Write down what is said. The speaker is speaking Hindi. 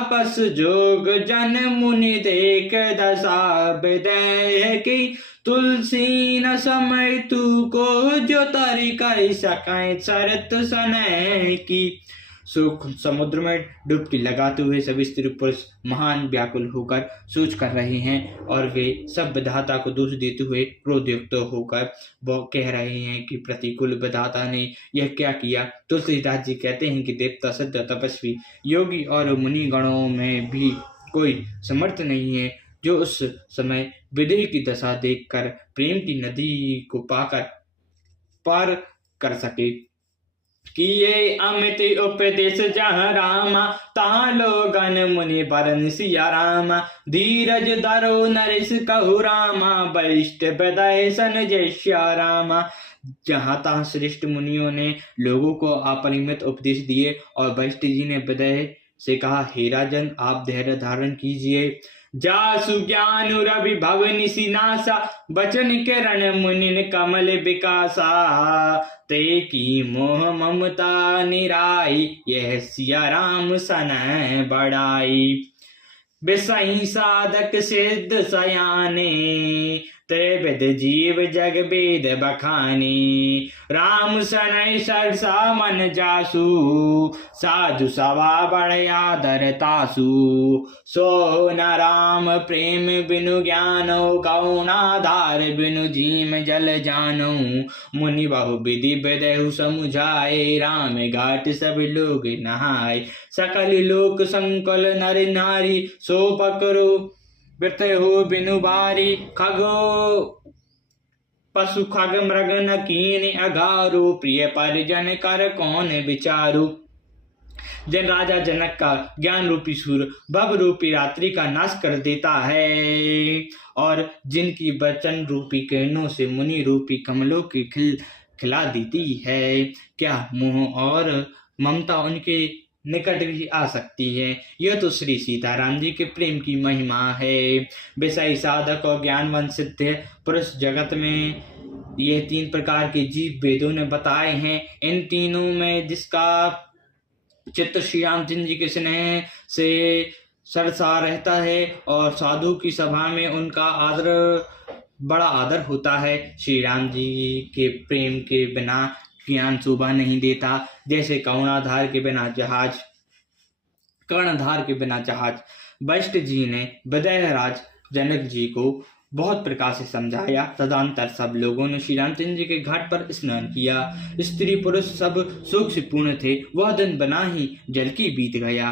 आपस जोग जन मुनि देख दशा विदेह की, तुलसी न समय तू को जो तारी कह सकें शरत सनह की। सुख समुद्र में डुबकी लगाते हुए सभी स्त्री पुरुष महान व्याकुल होकर सोच कर रहे हैं और वे सब विधाता को दोष देते हुए क्रोधयुक्त होकर वो कह रहे हैं कि प्रतिकूल विधाता ने यह क्या किया। तुलसीदास जी कहते हैं कि देवता सिद्ध तपस्वी योगी और मुनि गणों में भी कोई समर्थ नहीं है जो उस समय विदेह की दशा देखकर प्रेम की नदी को पाकर पार कर सके। कि ये अमित उपदेश जहाँ रामा, तहाँ लोगन मुनि बरन सिया रामा। धीरज धरो नरेश कहु रामा, वरिष्ठ बदय सन जैश्या रामा। जहाँ तहाँ श्रेष्ठ मुनियों ने लोगों को अपरिमित उपदेश दिए और वरिष्ठ जी ने विदय से कहा, हे राजन आप धैर्य धारण कीजिए। जासु ज्ञान रवि भव निशिनासा, बचन किरण मुनि कमल विकासा। ते की मोह ममता निराई, यह सिया राम सन बड़ाई। विषयी साधक सिद्ध सयाने, त्रिविध जीव जग वेद बखाने। राम सनय सरसा मन जासु, साधु सभा बड़ आदर तासु। सो न राम प्रेम बिनु ज्ञानो, गौणाधार बिनु जीम जल जानो। मुनि बहु विधि विदेहु समुझाए, राम घाट सब लोग नहाय। सकल लोक संकल नर नारी, सो पकड़ो व्रत हो बिनु बारी। खगो पशु खग मृग न कीन अगारो, प्रिय परिजन कर कौन विचारो। जन राजा जनक का ज्ञान रूपी सूर्य भव रूपी रात्रि का नाश कर देता है और जिनकी वचन रूपी किरणों से मुनि रूपी कमलों की खिला देती है, क्या मोह और ममता उनके निकट भी आ सकती है। यह तो श्री सीताराम जी के प्रेम की महिमा है। विषय साधक और ज्ञानवंत सिद्ध पुरुष जगत में ये तीन प्रकार के जीव वेदों ने बताए हैं। इन तीनों में जिसका चित्त श्री रामचंद्र जी के स्नेह से सरसा रहता है और साधु की सभा में उनका बड़ा आदर होता है। श्री राम जी के प्रेम के बिना ज्ञान शोभा नहीं देता। जैसे कर्णधार के बिना जहाज वशिष्ठ जी ने विदयराज जनक जी को बहुत प्रकार से समझाया। तदंतर सब लोगों ने श्री रामचंद्र जी के घाट पर स्नान किया। स्त्री पुरुष सब शोक से पूर्ण थे। वह दिन बना ही जल की बीत गया।